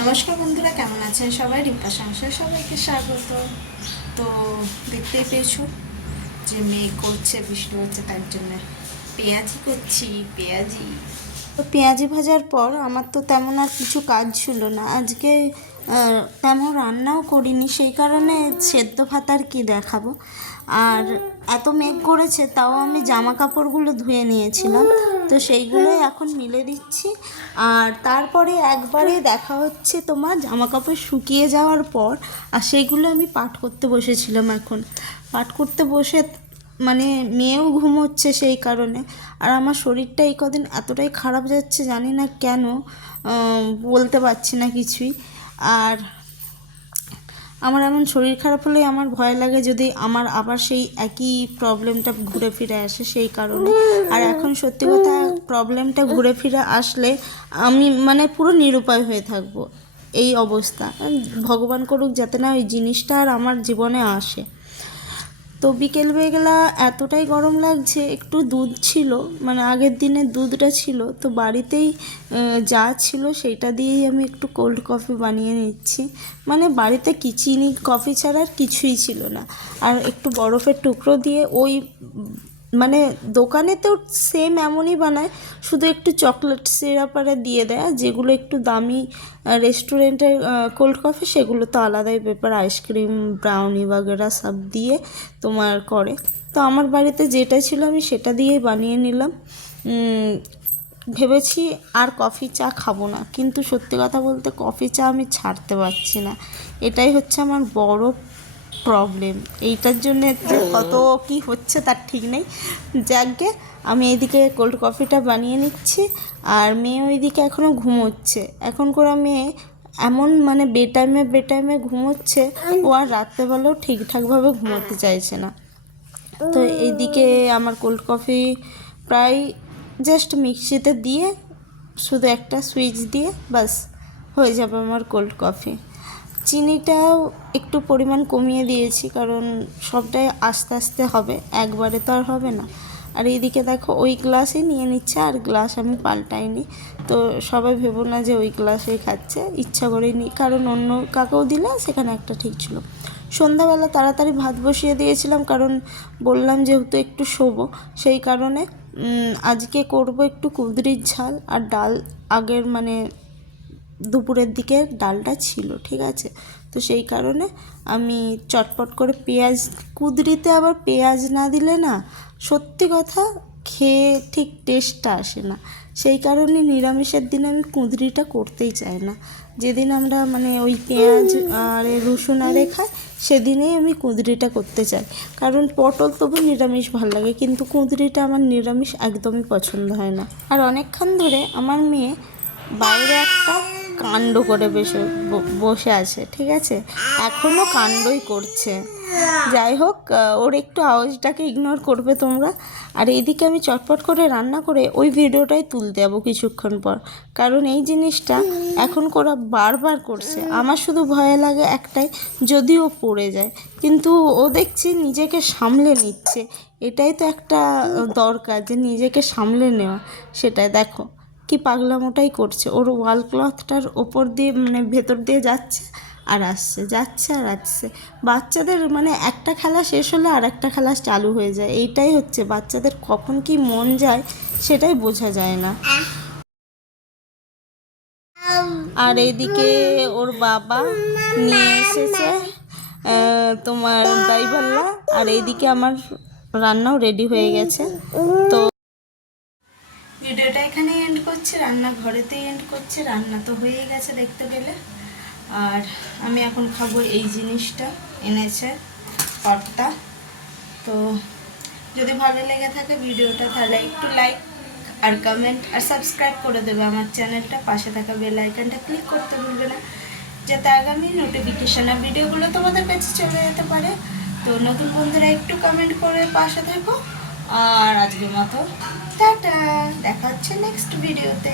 নমস্কার বন্ধুরা, কেমন আছেন সবাই? রিম্পা সংসার সবাইকে স্বাগত। তো দেখতেই পেয়েছো যে মেঘ করছে, বৃষ্টি হচ্ছে, তার জন্য পেঁয়াজি করছি। তো পেঁয়াজি ভাজার পর আমার তো তেমন আর কিছু কাজ ছিল না আজকে, তেমন রান্নাও করিনি, সেই কারণে সেদ্ধ ভাত আর কি দেখাবো। আর এত মেঘ করেছে, তাও আমি জামা কাপড়গুলো ধুয়ে নিয়েছিলাম, তো সেইগুলোই এখন মিলে দিচ্ছি। আর তারপরে একবারে দেখা হচ্ছে তোমার জামা কাপড় শুকিয়ে যাওয়ার পর, আর সেইগুলো আমি পাট করতে বসেছিলাম। এখন পাট করতে বসে মানে মেয়েও ঘুমোচ্ছে সেই কারণে। আর আমার শরীরটা এই কদিন এতটাই খারাপ যাচ্ছে, জানি না কেন, বলতে পারছি না কিছুই। আর আমার এমন শরীর খারাপ হলে আমার ভয় লাগে যদি আমার আবার সেই একই প্রবলেমটা ঘুরে ফিরে আসে, সেই কারণে। আর এখন সত্যি কথা, প্রবলেমটা ঘুরে ফিরে আসলে আমি মানে পুরো নিরুপায় হয়ে থাকবো, এই অবস্থা। ভগবান করুক যাতে না ওই জিনিসটা আর আমার জীবনে আসে। তো বিকেলবেলা এতটাই গরম লাগছে, একটু দুধ ছিল, মানে আগের দিনের দুধটা ছিল, তো বাড়িতেই যা ছিল সেইটা দিয়েই আমি একটু কোল্ড কফি বানিয়ে নিচ্ছি। মানে বাড়িতে কি চিনি কফি ছাড়া আর কিছুই ছিল না। আর একটু বরফের টুকরো দিয়ে ওই মানে দোকানেতেও সেম এমনই বানায়, শুধু একটু চকলেট সিরাপ আর দিয়ে দেয়। আর যেগুলো একটু দামি রেস্টুরেন্টের কোল্ড কফি, সেগুলো তো আলাদাই ব্যাপার, আইসক্রিম ব্রাউনি বাগেরা সব দিয়ে তোমার করে। তো আমার বাড়িতে যেটা ছিল আমি সেটা দিয়েই বানিয়ে নিলাম। ভেবেছি আর কফি চা খাবো না, কিন্তু সত্যি কথা বলতে কফি চা আমি ছাড়তে পারছি না, এটাই হচ্ছে আমার বড় প্রবলেম। এইটার জন্যে কত কি হচ্ছে তার ঠিক নেই। যাকগে, আমি এইদিকে কোল্ড কফিটা বানিয়ে নিচ্ছি, আর মেয়ে ওইদিকে এখনও ঘুমোচ্ছে। এখন করে মেয়ে এমন মানে বেটাইমে ঘুমোচ্ছে, ও আর রাত্রেবেলাও ঠিকঠাকভাবে ঘুমোতে চাইছে না। তো এইদিকে আমার কোল্ড কফি প্রায় জাস্ট মিক্সিতে দিয়ে শুধু একটা সুইচ দিয়ে বাস হয়ে যাবে আমার কোল্ড কফি। চিনিটাও একটু পরিমাণ কমিয়ে দিয়েছি, কারণ সবটাই আস্তে আস্তে হবে, একবারে তো আর হবে না। আর এইদিকে দেখো ওই গ্লাসই নিয়ে নিচ্ছে, আর গ্লাস আমি পাল্টাইনি। তো সবাই ভেবো না যে ওই গ্লাসেই খাচ্ছে, ইচ্ছা করেই নি, কারণ অন্য কাকেও দিলে সেখানে একটা ঠিক ছিল। সন্ধ্যাবেলা তাড়াতাড়ি ভাত বসিয়ে দিয়েছিলাম, কারণ বললাম যেহেতু একটু শোবো, সেই কারণে আজকে করব একটু কুঁদরির ঝাল আর ডাল। আগের মানে দুপুরের দিকে ডালটা ছিল, ঠিক আছে, তো সেই কারণে আমি চটপট করে পেঁয়াজ, কুঁদরিতে আবার পেঁয়াজ না দিলে না সত্যি কথা খেয়ে ঠিক টেস্টটা আসে না। সেই কারণে নিরামিষের দিনে আমি কুঁদরিটা করতেই চাই না। যেদিন আমরা মানে ওই পেঁয়াজ আর রসুন আরে খাই, সেদিনেই আমি কুঁদরিটা করতে চাই। কারণ পটল তবু নিরামিষ ভালো লাগে, কিন্তু কুঁদরিটা আমার নিরামিষ একদমই পছন্দ হয় না। আর অনেকক্ষণ ধরে আমার মেয়ে বাইরে একটা কাণ্ড করে বসে আছে, ঠিক আছে, এখনও কাণ্ডই করছে। যাই হোক, ওর একটু আওয়াজটাকে ইগনোর করবে তোমরা। আর এইদিকে আমি চটপট করে রান্না করে ওই ভিডিওটাই তুলতে যাবো কিছুক্ষণ পর, কারণ এই জিনিসটা এখন করা বারবার করছে। আমার শুধু ভয় লাগে একটাই, যদিও পড়ে যায়, কিন্তু ও দেখছি নিজেকে সামলে নিচ্ছে। এটাই তো একটা দরকার, যে নিজেকে সামলে নেওয়া। সেটাই দেখো কি পাগলামোটাই করছে, ওর ওয়াল ক্লথটার ওপর দিয়ে মানে ভেতর দিয়ে যাচ্ছে আর আসছে, যাচ্ছে আর আসছে। বাচ্চাদের মানে একটা খেলা শেষ হলে আর একটা খেলা চালু হয়ে যায়, এইটাই হচ্ছে বাচ্চাদের কখন কি মন যায় সেটাই বোঝা যায় না। আর এইদিকে ওর বাবা নিয়ে এসেছে তোমার দইভাল্লা, আর এইদিকে আমার রান্নাও রেডি হয়ে গেছে। তো ভিডিওটা এখানে এন্ড করছি, রান্নাঘরেতেই এন্ড করছি। রান্না তো হয়ে গেছে দেখতে পেলে। আর আমি এখন খাবো এই জিনিসটা এনেছে পটটা। তো যদি ভালো লেগে থাকে ভিডিওটা, তাহলে একটু লাইক আর কমেন্ট আর সাবস্ক্রাইব করে দেবে আমার চ্যানেলটা। পাশে থাকা বেল আইকনটা ক্লিক করতে ভুলবে না, যাতে আগামী নোটিফিকেশন আর ভিডিওগুলো তোমাদের কাছে চলে যেতে পারে। তো নতুন বন্ধুরা একটু কমেন্ট করে পাশে থাকো। আর আজকের মতো টাটা, দেখা হচ্ছে নেক্সট ভিডিওতে।